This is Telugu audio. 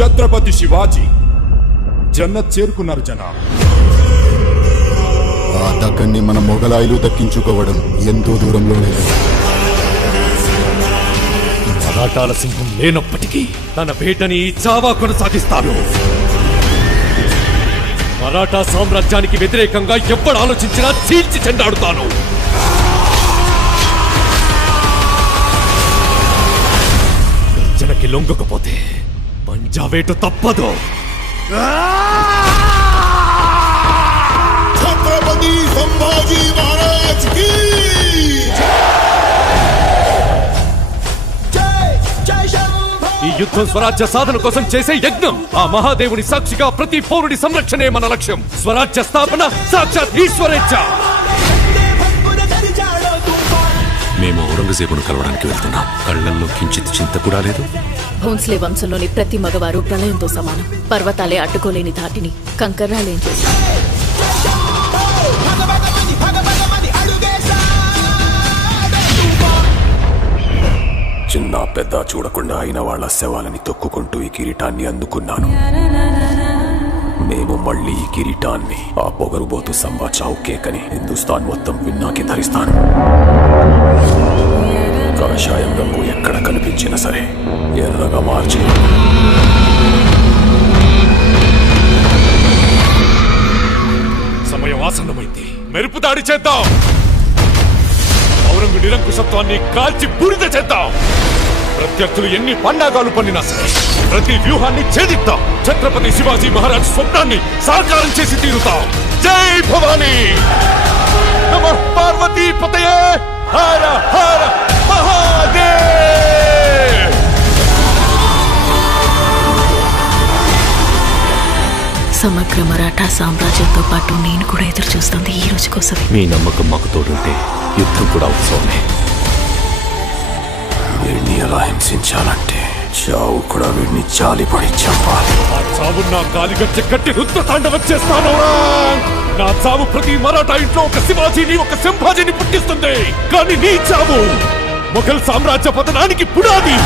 ఛత్రపతి శివాజీ జన్నత్ చేరుకున్నారు జనాబ్. ఆ దక్కన్ని మన మొగలాయిలు దక్కించుకోవడం ఎంతో దూరంలో లేదు. మరాఠాల సింహం లేనప్పటికీ తన వేటని చావా కొనసాగిస్తాను. మరాఠా సామ్రాజ్యానికి వ్యతిరేకంగా ఎప్పుడు ఆలోచించినా చీల్చి చెండాడుతాను. జనకి లొంగకపోతే పంజావేటు తప్పదు. ఛత్రపతి సంభాజీ మహారాజ్ కి ఈ యుద్ధం స్వరాజ్య సాధన కోసం చేసే యజ్ఞం. ఆ మహాదేవుని సాక్షిగా ప్రతి పౌరుడి సంరక్షణే మన లక్ష్యం. స్వరాజ్య స్థాపన సాక్షాత్ ఈశ్వరేచ్ఛ. మేము ఔరంగజేబును కలవడానికి వెళ్తున్నాం. కళ్లల్లో కించిత్ చింత కూడా లేదు. భోన్స్లే వంశంలోని ప్రతి మగవారు ప్రళయంతో సమానం. పర్వతాలే అడ్డుకోలేని ధాటిని కంకర్రాలేం చేశారు. చిన్న పెద్ద చూడకుండా అయిన వాళ్ళ శవాలని తొక్కుకుంటూ ఈ కిరీటాన్ని అందుకున్నాను. మేము మళ్ళీ ఈ కిరీటాన్ని ఆ పొగరుబోతు సంబా చావు కేకని హిందుస్థాన్ మొత్తం విన్నాకి ధరిస్తాను. కాషాయం రంగు ఎక్కడ కనిపించినా సరే ఎర్రగా మార్చి సమయం ఆసన్నమైంది. మెరుపు దాడి చేద్దాం. ఔరంగు నిరంకుశత్వాన్ని కాల్చి బూడిద చేద్దాం. ప్రత్యర్థులు ఎన్ని పండాగాలు పన్నినా సరే ప్రతి వ్యూహాన్ని ఛేదిద్దాం. ఛత్రపతి శివాజీ మహారాజ్ స్వప్నాన్ని సాకారం చేసి తీరుతాం. జై భవానీ. నమః పార్వతీ పతయే. హర హర మహాదేవ్. సమగ్ర మరాఠా సామ్రాజ్యంతో పాటు నేను కూడా ఎదురు చూస్తుంది ఈ రోజు కోసమే. మీ నమ్మకం మాకు తోడుంటే యుద్ధం కూడా ఉత్సవమే. వీడిని ఎలా హింసించాలంటే చావు కూడా వీడిని జాలిపడి చంపాలి. ఆ చావు నా కాలిగట్టె కట్టి రుద్ర తాండవం చేస్తాను. నా చావు ప్రతి మరాఠా ఇంట్లో ఒక శివాజీని ఒక సంభాజీని పుట్టిస్తుంది. కానీ నీ చావు మొఘల్ సామ్రాజ్య పతనానికి పునాది.